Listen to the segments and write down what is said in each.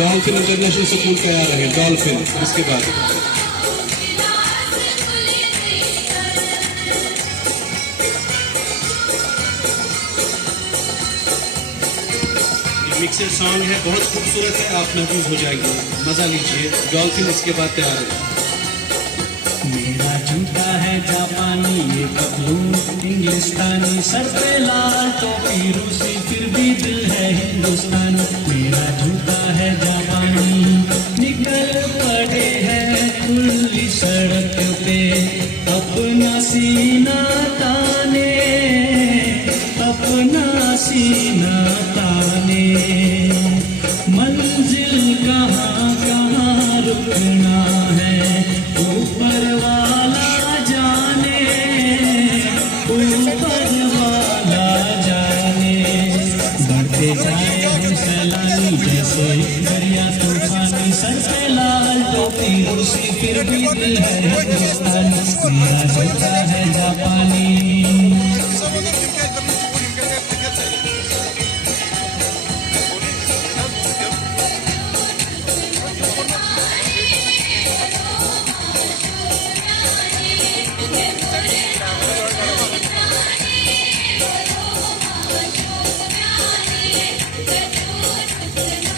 Dolphin international school तैयार है, dolphin. इसके बाद मिक्सर सॉन्ग है, बहुत खूबसूरत है, आप महफूज हो जाएंगे, मजा लीजिए। डॉल्फिन इसके बाद तैयार है। मेरा जूता है जापानी, ये पतलून इंग्लिस्तानी, सर पे लाल टोपी रूसी, फिर भी दिल है हिंदुस्तानी। मेरा जूता है जापानी, निकल पड़े हैं खुली सड़क पे, अपना सीना ताने, अपना सीना ताने। मंजिल कहाँ कहाँ रुकना है, ऊपर वाला जाने, ऊपर वाला जाने। बढ़ते जाए हम सैलानी जैसे दरिया तूफानी, सर पे लाल टोपी रूसी, फिर भी दिल है हिंदुस्तानी। मेरा जूता है जापानी।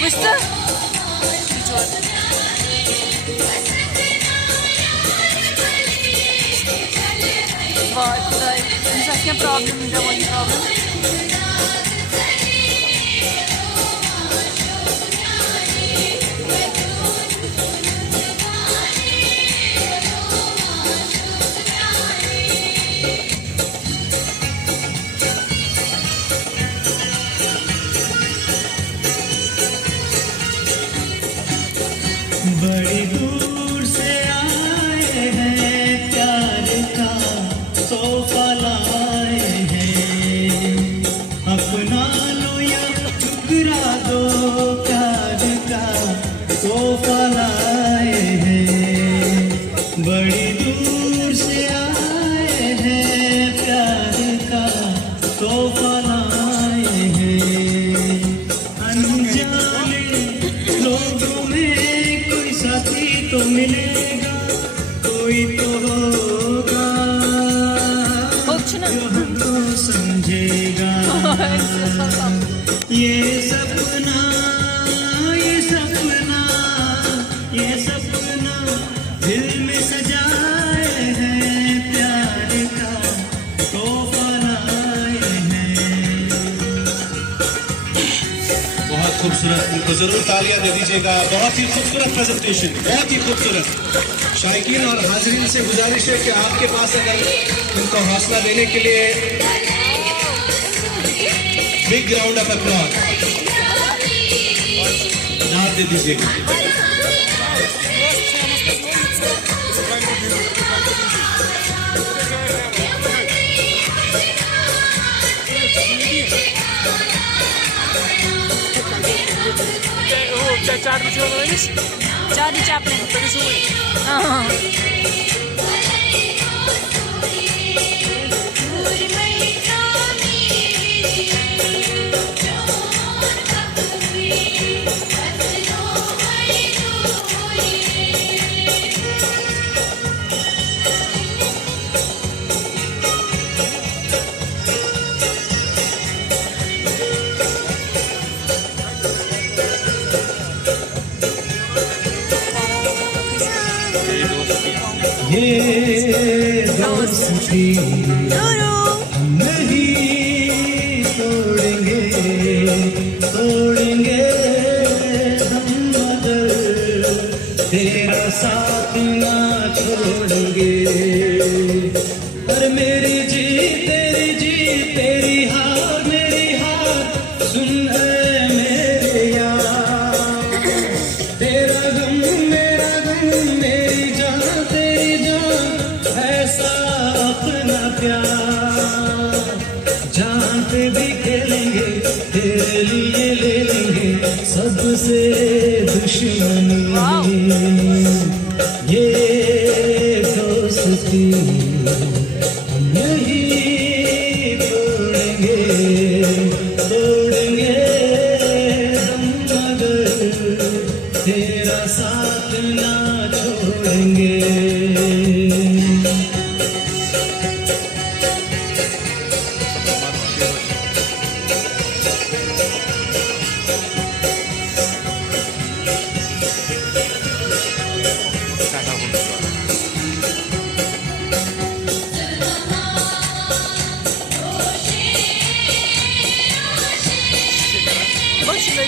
Basta. Vay Kuday. Sen problem mi de var problem? बड़ी दूर से आए हैं, प्यार का तोहफा लाए हैं। अपना लो या ठुकरा दो, प्यार का तोहफा लाए हैं। बड़ी दूर से आए हैं, प्यार का तोहफा लाए हैं। अनजाने लोगों में कोई साथी तो मिलेगा, कोई तो होगा जो हमको समझेगा। ये सपना, ये सपना, ये सपना दिल में सजाए हैं, प्यार का तोहफा लाए हैं। बहुत खूबसूरत, उनको जरूर तालियां दे दीजिएगा। बहुत ही खूबसूरत प्रेजेंटेशन, बहुत ही खूबसूरत। शायकीन और हाजरीन से गुजारिश है कि आपके पास अगर उनको हौसला देने के लिए बिग राउंड ऑफ अप्लॉज दाद दे दीजिएगा। Charlie Chaplin. ये दोस्ती हम नहीं तोड़ेंगे, तोड़ेंगे हम मगर तेरा साथ ना छोड़ेंगे। और मेरी जी तेरी हार मेरी हार, सुन है मेरे यार। तेरा गम मेरा गम, मेरी जान तेरी जान, ऐसा अपना प्यार। जान पे भी खेलेंगे, तेरे लिए ले लेंगे सबसे दुश्मनी। ये दोस्ती हम नहीं तोड़ेंगे, तोड़ेंगे हम हैं?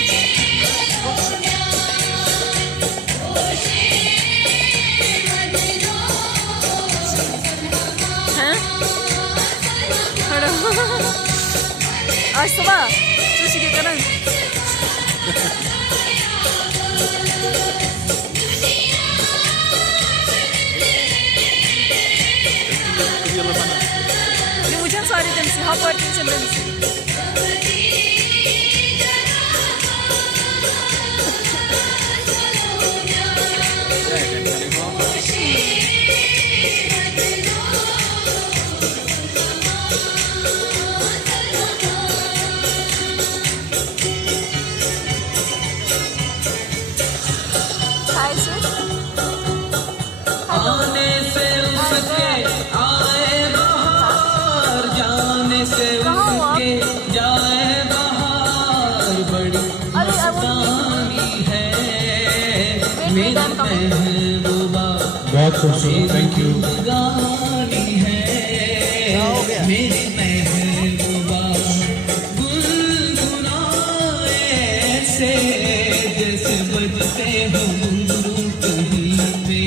आज सुबह सुशी के कारण hujan sehari jam si hapar jam आने से उसके आए बहार, जाने से उसके जाए बहार, बड़ी मस्तानी है मेरी महबूबा, बहुत खूबसूरत, थैंक यू। गानी है मेरी महबूबा, गुनगुनाए ऐसे जैसे बजते हो घुंघरू कहीं पे,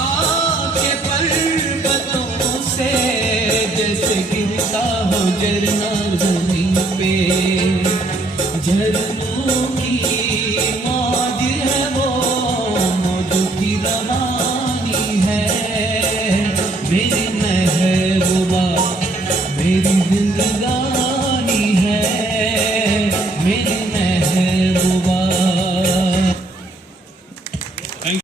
आके पर्वतों से जैसे गिरता हो झरना जमीन पे, झरनों